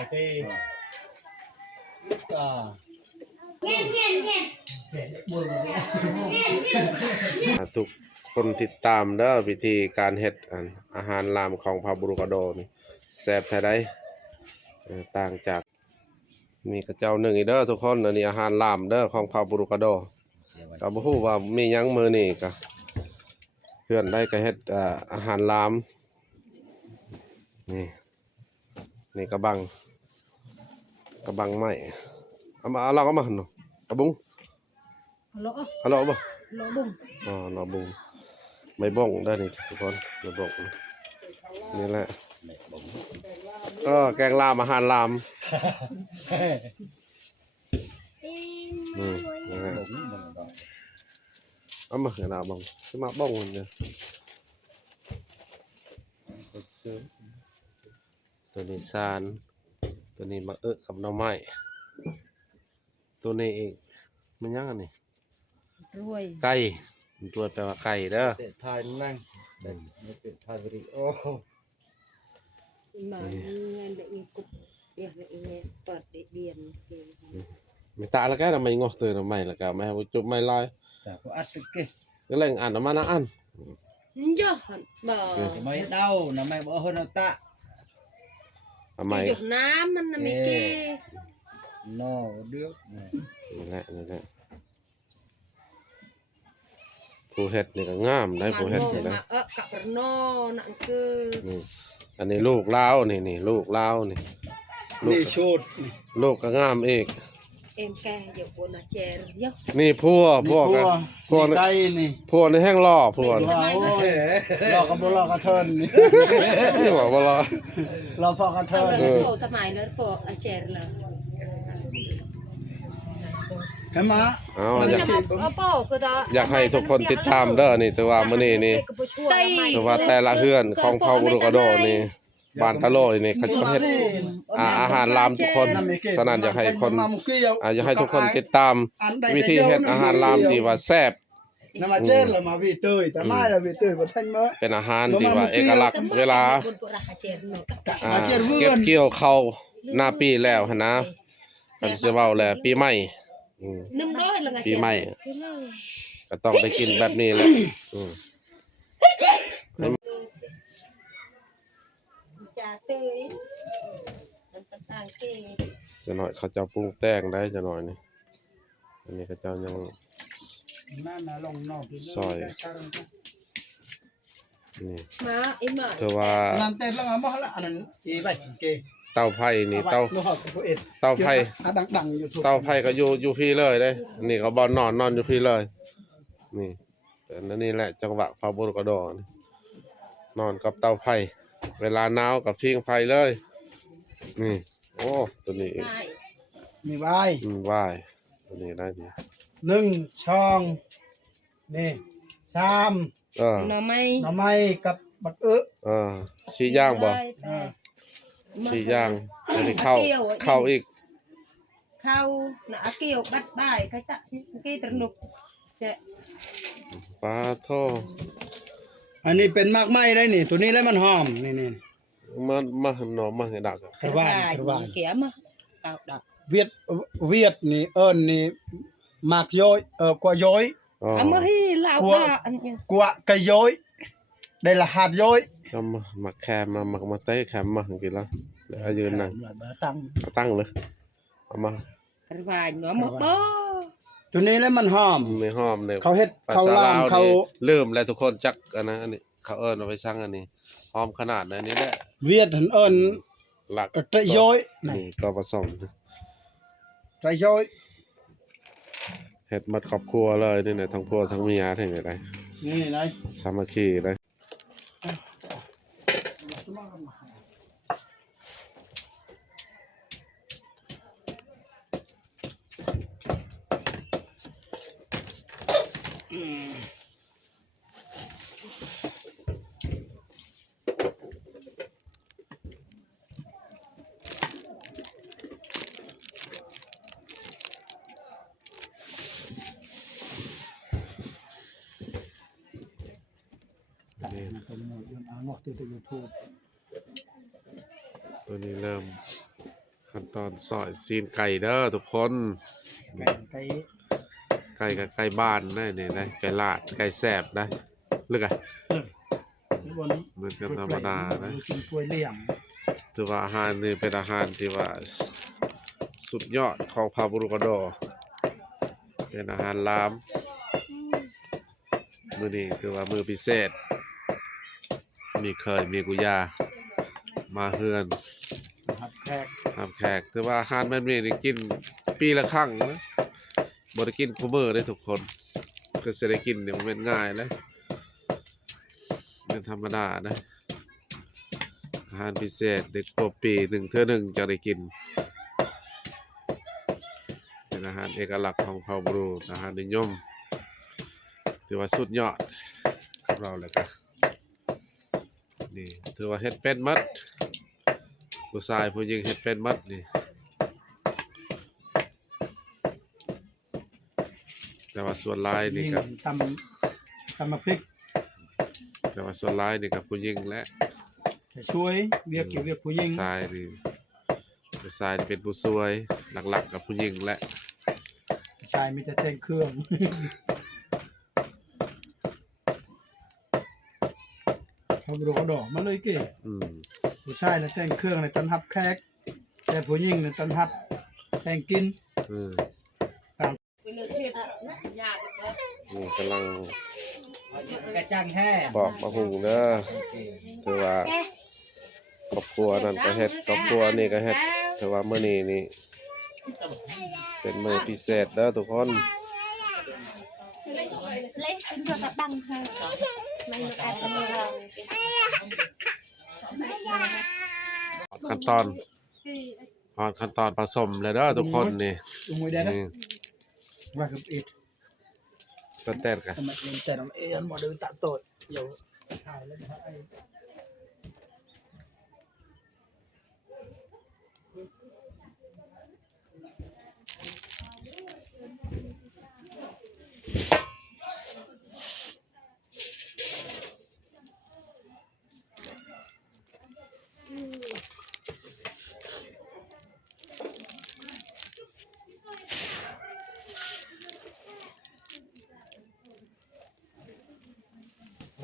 lại tê à ทุกคนติดตามเด้อวิธีการเฮ็ดอันอาหารลามของพาบุรุกาโดนี่แซ่บแท้ได้เอ่อต่างจากมีกระเจ้าหนึ่งอีกเด้อทุกคนอันนี้อาหารลามเด้อของพาบุรุกาโดก็บ่ฮู้ว่ามีหยังมื้อนี้ก็เพื่อนได้ก็เฮ็ดอ่าอาหารลามนี่นี่กระบัง กระบังไม้เอามาเอาลองเอามาหั่นเนาะกระบุง lỗ เอาลองเอาบ่ lỗ bùng อ๋อหนอบุงไม่บ้งได้นี่ทุกคนไม่บ้งนะนี่แหละก็แกงลามอาหารลามอืมนะฮะ đúng rồi đó เอามาเห็นอาบ้งขึ้นมาบ้งมันเนี่ยตัวนี้ซาน ตัวนี้มาเอะกับหน่อไม้ตัวนี้เองมันยังอันนี้ ruồi ไก่มันตัวแปลว่าไก่เด้อ để thay năng để để thay video mà nghe lại nghe cục việc lại nghe bật để điền thì ไม่ตาแล้วแกทำไมงอกเตือนทำไมล่ะกะไม่ให้จุบไม่ลอย chả có ăn được kì ก็เล่งอ่านออกมานะอัน nhớ bờ cái máy đau nó mày bỏ hơn nó tạ ทำไม dục nám มันน่ะไม่เก้ nó được này นี่แหละนี่แหละผู้เฮ็ดนี่ก็งามได้ mà ผู้เฮ็ด ngô นี่นะ mà ợ cặp nó nặng cơ นี่อันนี้ลูกเล้าวนี่นี่ลูกเล้าวนี่ ลูก đi chốt ลูกก็งามอีก em ca giờ của nó chè dốc นี่พัวพัวกันพัว đi tay này พัวในแห้งล่อพัว Mày- mày- mày- lo cái bố lo cái thân นี่บอกว่าล่อ lo phò cái tao thân là phổ tham mày nó phổ à chè là cái má เอาอยาก nhưng mà ở phổ cơ đó อยากให้ทุกคนติดตามเด้อนี่แต่ว่ามื้อนี้นี่ Tây แต่ว่าแต่ละเฮือนของเผ่าบุรุกะโดนี่ บ้านทะโลนี่เขาจะเฮ็ดอ่าอาหารลามทุกคนสนั่นอยากให้คน mà một kia อาอยากให้ทุกคนติดตาม ăn đây วิธีเฮ็ดอาหารลามที่ว่าแซ่บ nó mà chết là mà vì tươi แต่ mai là vì tươi của thanh mỡ เป็นอาหารที่ว่าเอกลักษณ์เวลาอ่า mà chết เก็บ vươn เกี่ยวเข้าวหน้าปีแล้วหั้นนะก็จะเว้าแหละปีใหม่อืม Năm đó là ngày ปี chè. ใหม่ปีใหม่ก็ต้องได้กินแบบนี้แหละอืม Trà tươi. Mình phải ăn cái จะหน่อยเขาเจ้าปรุงแต่งได้จะหน่อยนี่อันนี้เขาเจ้ายัง nó là lòng nọ thì nó Xoài. ra sao đâu. นี่ má em mà เธอว่า làm tên là mà là ăn gì vậy kì เต้าไผ่นี่เต้า nó học của ít เต้าไผ่ à đằng đằng youtube เต้าไผ่ก็อยู่อยู่พี่เลยเด้ นี่เขาบอลนอนนอนอยู่พี่เลย นี่แต่นั่นนี่แหละจังหวะพาบุรุกระโดดนี่นอนกับเต้าไผ่ เวลาหนาวกับพิงไฟเลย นี่ โอ้ตัวนี้ Này, mì bay อืมว่ายตัวนี้ได้ดี nâng chong nè sam เออ nó may หน่อไม้กับบักเออเออชีย่างบ่ Đây, đây. Mà ชีย่างตัวนี้เข้า Kiều ấy. เข้าอีก khâu nó kêu bắt bài cái chạ cái trần lục Dạ. ปลาโท อันนี้เป็นมากไม้ได้นี่ ตัวนี้แล้วมันหอมนี่นี่มามาหนอมาให้ดักอะกระว่านกระว่าน kém mà đào đào เวียดเวียดนี่เอิ้นนี่มากย้อยเออกว่าย้อยอ๋อ à mà hi lão Của- đà anh nhỉ กว่ากะย้อย ได้ละหาดย้อยจะมามาแคมมามามาเต้แคมมากินแล้วเดี๋ยวให้ยืนนั่งตั้งเอาตั้งเลยเอามา cái vài nó mà bó ตัวนี้ แล้วมันหอม ไม่หอมเลยเขาเฮ็ดภาเขาษาลาลามวเขานี่ลืมแล้วทุกคนจักอันนะอันนี้เขาเอิ้นเอาไปสั่งอันนี้หอมขนาดนั้นนี่แหละเวียดหันเอิ้นหลักตะย้อยนี่นี่ก็ผสมตะย้อยเฮ็ดหมัดครอบครัวเลยนี่เนี่ยทั้งพ่อทั้งเมียทั้งอะไรนี่ไงสามัคคีเลย เป็นหมดอ่านออกติด YouTube ตัวนี้เริ่มขั้นตอนซอยซีนไก่เด้อทุกคน ไก่ ไก่ไก่กับไก่บ้านได้นี่นะไก่ลาดไก่แสบนะลึกอะบนเหมือนกันธรรมดานะกินกล้วยเหลี่ยมถือว่าอาหารนี่เป็นอาหารที่ว่าสุดยอดของพาบุรุกโดเป็นอาหารลามมือนี้ถือว่ามือพิเศษ มีเคยมีกุยา มาเฮือนครับแขกทำแขกถือว่าอาหารแบบนี้นี่กินปีละครั้งนะ บ่ได้กินคุมื้อได้ทุกคนคือสิได้กินเนี่ยมันเป็นง่ายเลยเป็นธรรมดานะอาหารพิเศษเด็กกว่าปีหนึ่งเท่อหนึ่งจะได้กิน เป็นอาหารเอกลักษณ์ของเผ่าบรูอาหารนิยมถือว่าสุดยอดของเราเลยครับนี่ถือว่าเฮ็ดเป็นมัดผู้ชายผู้หญิงเฮ็ดเป็นมัดนี่ แต่ว่าส่วนหลายนี่ยิ่งกับตำตำมะพริกแต่ว่าส่วนหลายนี่กับผู้หญิงและจะช่วยเวียกเกี่ยวเวียกผู้หญิงชายนี่ผู้ชายนี่เป็นผู้ช่วยหลักๆกับผู้หญิงและชายมีแต่แต่งเครื่องเขาดูเขาดอกมาเลยเก๋อืมผู้ชายน่ะแต่งเครื่องในต้อนรับแขกแต่ผู้หญิงในต้อนรับแต่งกิน อืม นี่กำลังกระจังแห่ปอกมะหุงเด้อถือว่าครอบครัวนั่นก็เฮ็ดครอบครัวนี่ก็เฮ็ดถือว่ามื้อนี้นี่เป็นมื้อพิเศษเด้อทุกคนเล่นเป็นตัวกับบังค่ะไม่รู้อาจจะมาลองขั้นตอนฮอดขั้นตอนผสมเลยเด้อทุกคนนี่ลงมือได้นะนี่ว่ากับเอ็ด ต้นแต่กันทำไมเอ็นแต่น้องเอ็นหมดเดินตะโตดเดี๋ยวถ่ายแล้วนะไอ้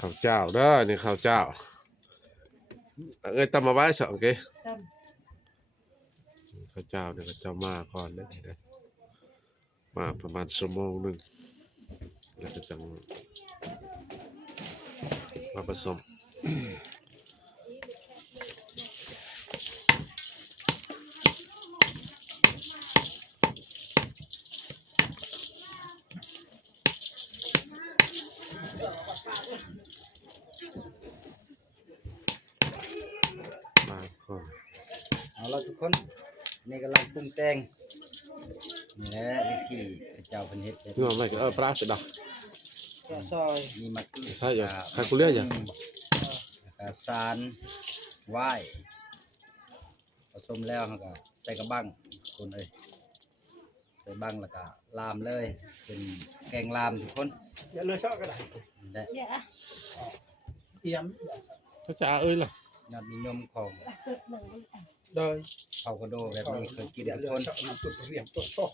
ข้าว เจ้าเด้อนี่ข้าวเจ้า เอ้ยตำมาไว้สองเกตั้มข้าวเจ้าเนี่ยก็จะมาก่อนเด้อเด้อมาประมาณชั่วโมงหนึงแล้วก็จังมาผสม มาก่อน เอาละทุกคนนี่กำลังปรุง แต่งนี่แหละวิธีเจ้าเพันเฮ็ดแบบนี่ว่าไม่ก็เออปลาเสร็จแล้วก็ซอยมีมักกี้ใช่เหรอใครกูเรียกเหรอแล้วก็สารไหว้ผสมแล้วเราก็ใส่กระบังคนเลยใส่บังแล้วก็ลามเลย เป็นแกงลามทุกคนอย่าเลยซอกก็ได้นี่แหละเยอะเตรียมข้าวเจ้าเอ้ยล่ะยอดนิยมของ โดยเผากระโดแบบนี้เคยกินเดี๋ยวทุกเรือคนซอกน้ำตุ่เรียมตัวซอก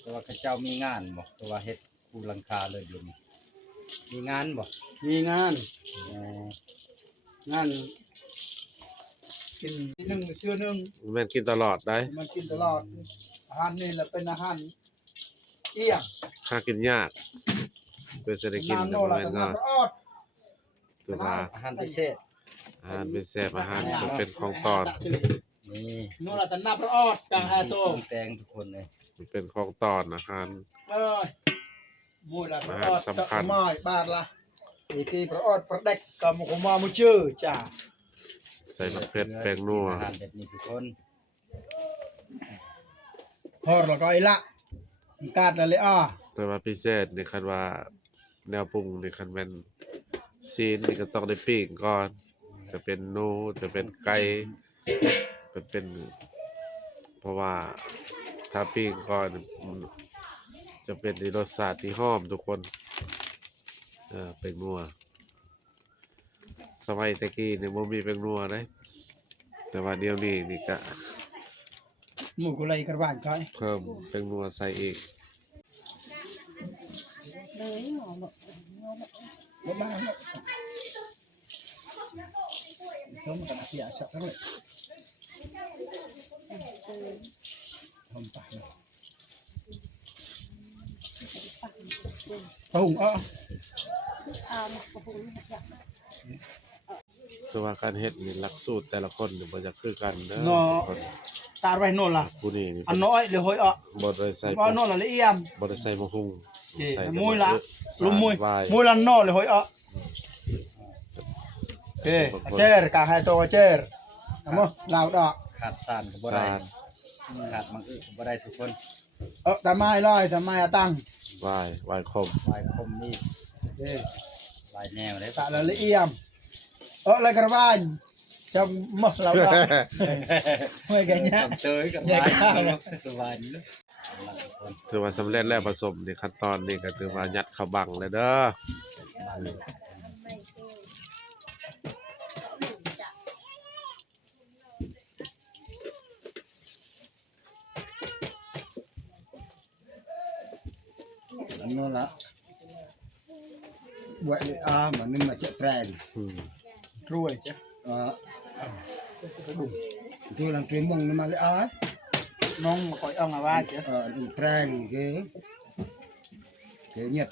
แต่ว่าเขาเจ้ามีงานบ่แต่ว่าเฮ็ดคูหลังคาเลยเดี๋ยวนี้มีงานบ่มีงานอ๋องานกินทีหนึ่งเชื่อหนึ่งแม่นกินตลอดได้มันกินตลอด อาหารนี่แหละเป็นอาหารเอี้ยงหากินยากเป็นเศรษฐกินน้ำแต่โนบ่ละแม่นน้ง่ายำออดถือว่าอาหารพิเศษอา หารเป็นแซ่บอาหารมันเป็นของตอน นี่โนละแต่น้ำออดกลางแฮโตปรุงแต่งทุกคนเลยมันเป็นของตอนอาหารเอ้ยมวยละประออดสำคัญตะม้อยบาทละอีทีประออดประเด็กกับมุขมามุชื่อจ้าใส่มะเขือแป้งนัวอาหารแบบนี้ทุกคนพอแล้วก็ไอ้ละกาดนั่นเลยอะแต่ว่าพิเศษนี่คันว่า แนวปรุงนี่คันแม่นซีนนี่ก็ต้องได้ปิ้งก่อน จะเป็นหนูจะเป็นไก่เป็นเป็น เพราะว่าถ้าปิ้งก่อนมันจะเป็นในรสชาติที่หอมทุกคนเออเป็นนัวสมัยตะกี้เนี่ยบ่มีเป็นนัวเลยแต่ว่าเดี๋ยวนี้นี่ก็หมู่กุไลกระบ้านก้อยเพิ่มเป็นนัวใส่อีกเลยหมอบอกบ่มาแล้วต้มกันเสียสักเลยทำไปปุ้งอะเอา มาปรุงอยากคือว่าการเฮ็ดนี่หลักสูตรแต่ละคนนี่บ่จะคือกันเด้อเนาะ ทุกคนตาไว้โน่นล่ะผู้นี้นี่อันน้อยเลยหอยอะบ่ได้ใส่ว่าโน่นล่ะละเอียมบ่ได้ใส่มะฮุ่งเอ้ใส่แต่มวยละมะเขือลุมมวยสาหร่มวยละโน่เลยหอยอะ เอ้เจอร์กาให้ตัวเจอร์เอามาลาวดอกขาดสารก็บ่สาได้รขาดมังอึก็บ่ได้ทุกคนเออทำไมร้อยทำไมอะตังวายวายคมลายคมนี่เอ้ยลายแนวได้ตาละเอียมเอออะไรกระบ้านจะมาเราดอกไม่กันเนี่ยเจอกับแยกลายข้าวนะสบายนี่ถือว่าสำเร็จแล้วผสมในขั้นตอนนี้ก็ถือว่ายัดเข้าบังแล้วเด้อ อันนั้นละบวชเลยอ่ามันนึงมาเจ็บแปลงอืมรวยจ้ะอ่าตัวหลังเตรียมมงนี่มาเลยอ่าน้องมาคอยเอามาว่าจ้ะอ่าอันแปลงเก๋เก๋เนี่ย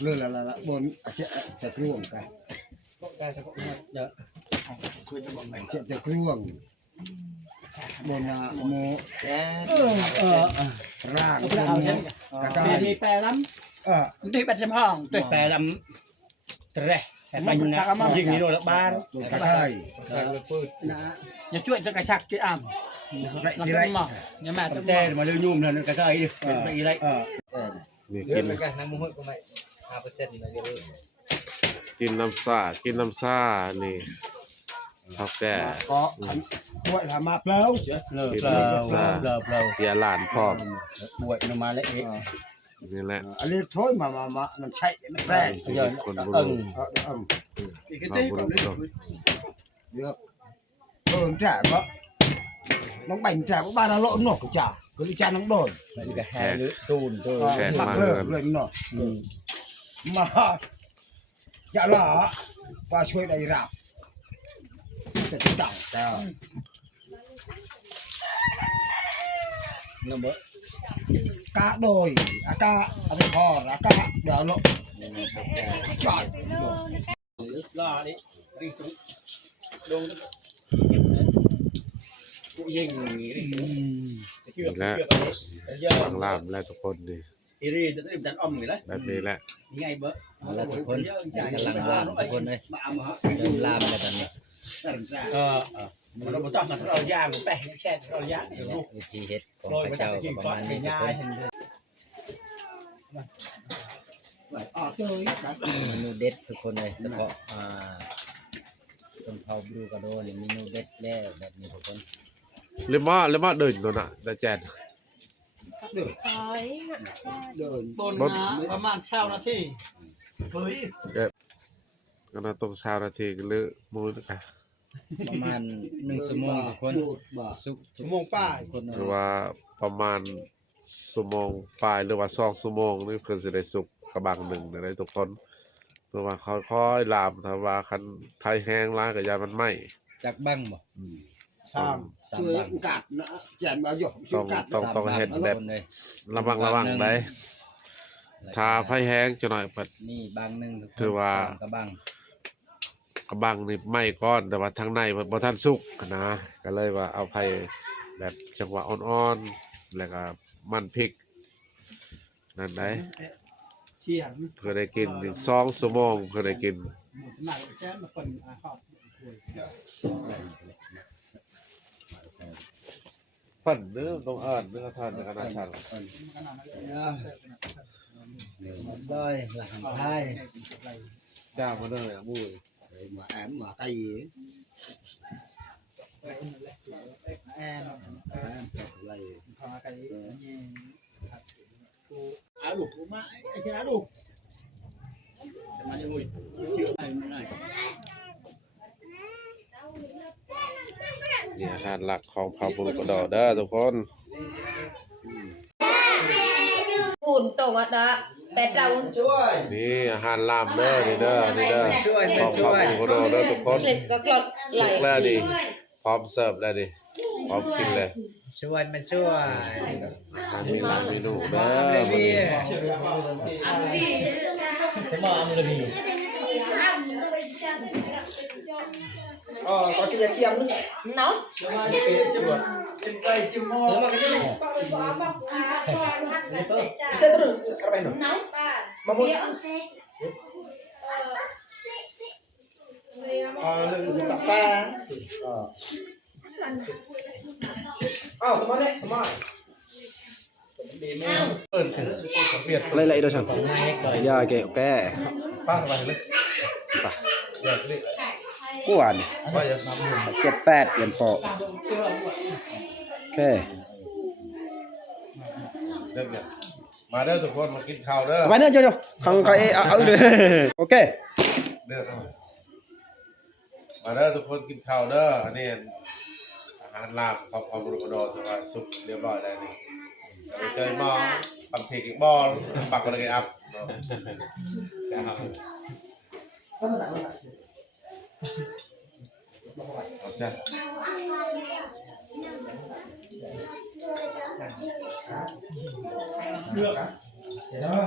เลยละละละบนอาจจะจะกลวงกันได้สักคนเดี๋ยวคุยจะบอกไหนอาจจะจะกลวงบนอะโมแกเออเออร่างเอาบไปนเอาโมใช่ไหมกระกาปียนี้แปลล้อ่าำตีแปดสิบห้องตีแปลลำตะเรแต่ไปนะยิงนี่โดนละบ้านบนกระกายนะอย่าช่วยจะกระชักที่อ้ำไรนั่นที่ก็ไรมาอย่าแม่จะแต่มามาเรื่องยุ่มนั่นก็ใช่ดิเป็นไปอะไรอ่าเออนี่เยกิอะนเหมือนกันน้ำมันก็ไม่5%นะเยอะกินน้ำซ่ากินน้ำซ่านี่เท่าแก่ก็ขันบวชทำมาเปล่าเจ้ะเลิกเลิกเลิกเลิกเสียหลานพร้อม บวชนมาแล้วเอ๊ะ นี่แหละ อันนี้โถอยมามามามันใช่มันแปลงชีเยวิอะตคนบุเอิรุงษเออเอออีกทีก่อนเลย được rồi trả có nó bành trả có ba nó lộn nổ của trả cứ đi cha nó đồn มันก็แห่หรือตูนตัวแขกมา mặc เฮือ lơ น lên nổ mà chả lỏ qua chuối đầy rạp cái cái tặng ta น้ำบ่ cá đồi à cá à cái kho à cá đỡ lộ trời ล่าดิรีสุลงกูยิงนี่เกือบเกือบเยอะฟังลามแล้วทุกคนนี่อีรีจะได้ดันอ้อมนี่แหละแบบนี้แหละยังไงเบ้เอาละทุกคนกำลังลามทุกคนเลยเริ่มลามแล้วตอนนี้เออ เราบ่ต้องมาเราย่างแป้งแช่เราย่างนี่แหละวิธีเฮ็ดของโรยพมาระจากเจ้าที่ก็ปฟอระดมาณเป็นี้นทุกยาคน ở chơi cả เมนูเด็ดทุกคนเลยเฉพาะอ่าต้นเผาบลูกระโดนี่เมนูเด็ดแล้วแบบนี้ทุกคนหรือว่าหรือว่าเดินตัวน่ะแต่แจนคอยนะ đồn ต้นนะประมาณเช้านาทีเฮ้ยก็น่าต้องเช้านาทีหรือมื้อนะ ประมาณหนึ่งชั่วโมงทุกคน đột bà สุกชั่วโมงป้ายทุกคนเลหรืยอว่าประมาณชั่วโมงปลายหรือว่าสองชั่วโมงนี่เพื่อจะได้สุกกระบังหนึ่งได้ทุกคนเพราะว่าค่อยๆลามถ้าว่าคันไผ่แห้งล้างกับยามันไหมจากบังบ่ช่างสาม chơi บัง cạt nữa chèn vào dọc ต้อง cạt ต้องสามต้องบังเฮ็ดทุกแบบคนเลยระวังระวังได้ถ้าไผ่แห้งจะหน่อยเปิดนี่บางหนึ่งทุกคนถือว่าสม กระบังนี่ไหม้ก้อนแต่ว่าทางในมันบ่ทันสุกนะก็เลยว่าเอาไผ่แบบจังหวะอ่อนๆแล้วก็มันพริก นั่นได้เชี่ยงเพื่อได้กินอีกสองชั่วโมงเพื่อได้กินหมดหนักแจ้มาเป็นอาหารปั่นเนื้อตรงอ่านเนื้อทานในขนาดชันด้หลังท้ายจ้ามาเด้ออะมุ้ย Đấy, mà ém mà tay ấy. แอน Ém chọc lầy. พาไปนี่อาลูกมาไอ้เจ้าลูกมาจะมุยเชื่อไอ้ไม่ได้เนี่ยทานหลักของพระบุรุษกระโดดเด้อทุกคน ปูนตรงอะดะแปดเราช่วย นี่อาหารลามเด้อนี่เด้อนี่เด้อช่วยขเป็อนงพช่ระวยบุรุษกระโดดเด้อทุกคนเกล็ดก็กลดไหลสุกแล้วดิพร้อมเสิร์ฟแล้วดิพร้อมกินเลยช่วยมันช่วยอาหารมีหลายเมนูเด้มาอเลยพี่อ๋อก็กินเกียมนึงเนาะจิ้มจิ้มไก่จิ้มหม้อเจ้าตัวอะไรหนูเนาะมาหมดอ๋อเรื่องจับปลาอ๋ออ้าวทำไมเนี่ยทำไมอะไรอะไรด้วยฉันยาแก่แก่ป้าสบายเลยกวนว่าจะเจ็ดแปดเปลี่ยนพอแค่เริ่มกันมาเด้อทุกคนมากินข้าวเด้อไปเนื้อเจ้าเจ้าขังใครเอาเอาเลยโอเคเด้อเข้ามามาเด้อทุกคนกินข้าวเด้ออันนี้อาหารลาบของพระบุรุษกระโดดสบายสุกเรียบร้อยแล้วนี่ไปเจอหมอปักเทกิกบอลปักอะไรกันอัพ เน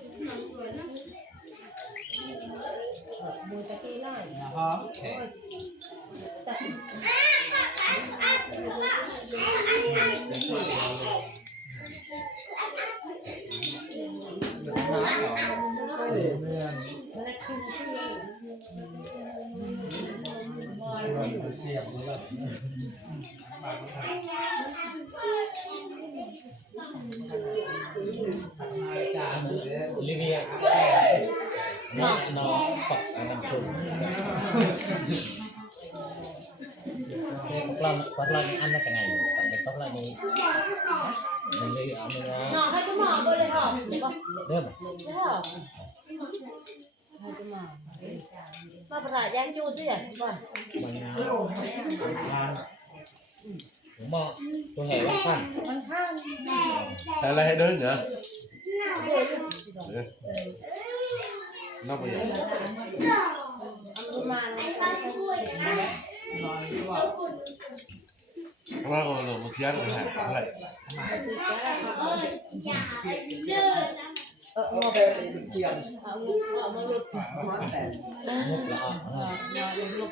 กเรานี้มันเลยเอาเนื้อ Nó hai cái mỏ tôi lên hòm Để con เริ่ม Thế hả Hai cái mỏ Mà bà rả giang chu chứ nhỉ Vâng มันงานงานผมบ อกตัวแห่ว่าขั้น Con khăn อะไรให้เดินเหรอนอกไปอย่าง Ăn mà này เพราะว่าเราเราเทียนกันแหละอะไร Ờ ngọt เกี่ยว Ờ ngọt Ờ mà lụt มาแต่มุกละอะ Ờ Nó lụt lụt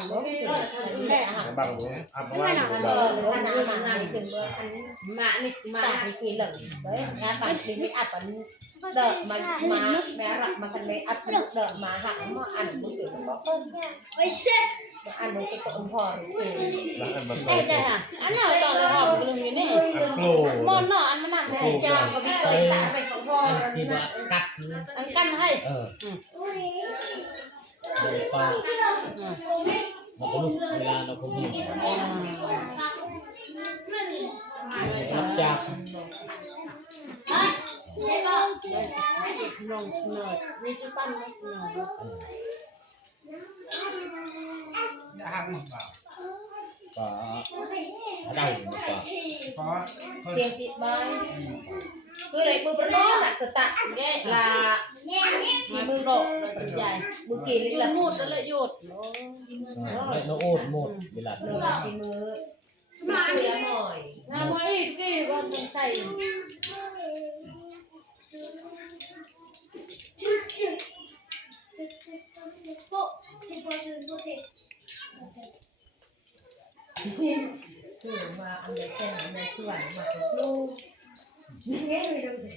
อจะจ่ายปากเอ้ยมันบันงบหมาเรียกเราเรียกเลยได้รอได้รอมาเป็นเป็นต้องหังเนาะกันหลังบ่มีแซ่อาหารบางรู้อับไม่ว่าหนักมันเลยหรือว่าน้ำมันนี่คือเมื่ออัน Mak ni ตา mak. ที่กินเหลืองเว้ยงานปันปีนี้อัดปันเดอะมามาแม่รักมาคันเมอัดปันเดอะมาหักมาอันมึงเกิดมันก็เพิ่มแค่มาอันมึงก็ต้นพอหรือแล้วอันมัน Eh dah. Ana tak lah belum ni. อันโกล Mon no an menak ไอ้เจ้าก็ไม่เคยตายไปของพ่อที่ว่ากัด An kan hai. เออเดี๋ยวก็เราก็ลุกเวลา เราก็มีรับจาก Nong senot. Ni tu pan mas senot. กมันเปล่าก็เดาก็เพราะเตียงติดใบคืออะไรมือประนอนอะคือตะ Ge ลา Ni mương rok dah jai. มือกินละละ mut dah yut. แล้วโอ้หมดเวลาเนื้อที่มือคุยหน่อย Nah mai ki ban sai. คือ มาอันเดอร์แค่ในส่วนมาเป็นลูกนี่ไงไม่รู้เลย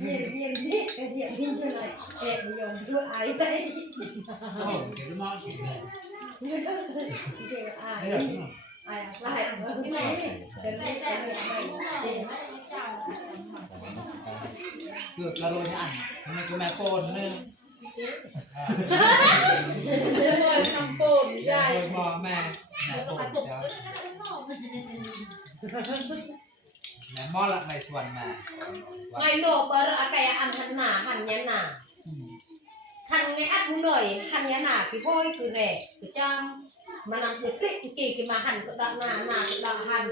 เยี่ยมเยี่ยมเยี่ยมเยี่ยมพิจารณาเจ็บยอมช่วยไอ้ใจโอ้เดี๋ยวมองอีกแล้วเยี่ยมไอ้ไม่อยานหรอไอ้ไอ้ไม่ไอ้จะเล่นจะเล่นไม่เล่นเกือบละโรยอันทำไมก็แม่โฟนนึ ง Kampung ยาย jai. มอแม่แม่โฟนเดี๋ยวแม่มอละไม่ส่วนแม่ไงโนเปอร์อะไรอันหันหนาหันยันหนาหันไงอัดหน่อยหันยันหนาพี่พ่อยคือแร่คือจำมันนำคือคลิกกี่กี่มาหันก็ดังหนาหนาดังหัน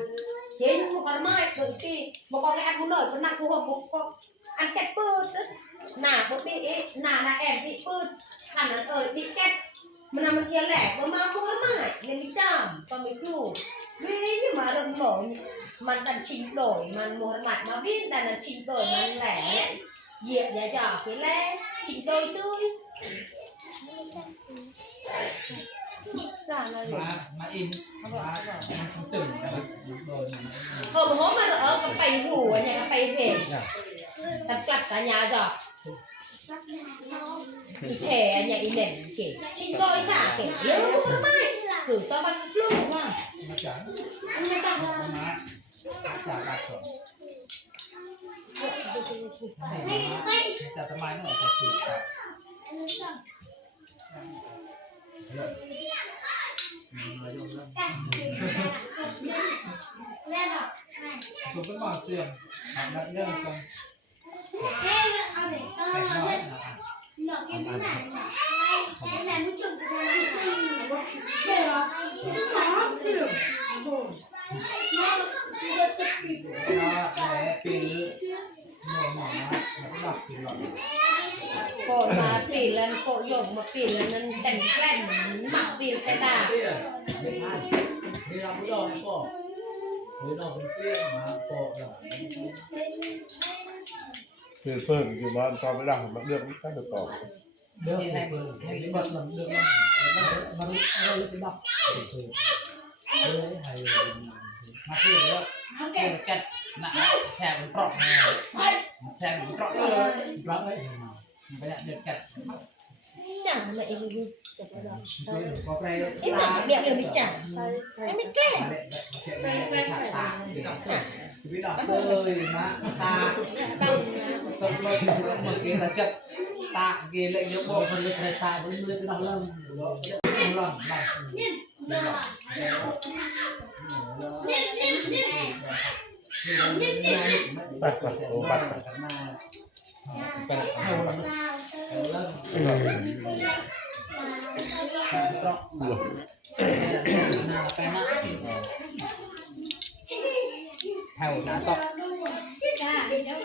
เห็นพวกกันไม่เกิดที่บอกไงอัดหน่อยก็นักกูหัวบุกก็อันแกปืด หนาปุ๊บปีหนาหนาแอบปีปืดหันนั้นเออปีแก๊มันนำมันเทียแหลกมันมาพวกกันไม่เลยไม่จำตอนม่ครูวิ่งมาเริ่มหน่อยมันดันชิงโดยมันมัวหนักมาวิ่งดันชิงโดยมันแหละเหยียบอย่าจ่อไปแล้วชิงโดยตุ้ย Sana มามาอินมาตื่นแต่ว่าโดนเออเพรามันเออก็ไปหูเนี่ยก็ไปเห็นแต่กลับสัญญาจ่อ อีแถเนี่ยอีเด่นเก๋ชิงโดยสาเก๋เยอะมากคือ ต้องมาลูกว่า มาจาก อันนี้ต้อง มาจากบัตรก่อนจากทำไมต้องออกจากสื่อครับผมเป็นหมอเสื่อมทำแล้วเรื่องกันแต่น้อยนะ ก็แหละปีหมอหมอแล้วก็หลับกินหลอด โกนมาปีแล้วโกโยกมาปีแล้วนั่นแต่งแกล้งหมักปีใส่ตา ที่เราไม่ยอมก็ไม่ยอมเป็นเปี้ยมาก็อย่าง คือเพิ่มอยู่บ้านตอนเวลาผมเลือกไม่ได้ตอบเรื่องให้เพิ่มให้เรื่องมันเรื่องมันมันเราเลยเป็นดับเลยให้มาคือแล้วเกิดจัดหนักแทงเป็นปลอกแทงเป็นปลอกเลยรับไว้ไปเดือดจัด chẳng mẹ đi đi chụp cái đó ก็ไป em mà cái miệng được chẳng em mới kể ไปไปตาชีวิตเราเลยนะตาตกลงเมื่อกี้เราจัดตาเกลเลยเยอะบอกคนเลยใครตายคนเลยเป็น ดับเริ่มหล่อนหล่อนไปไปโอ้บัตรกันมาไปเอาเริ่มป 谢谢大家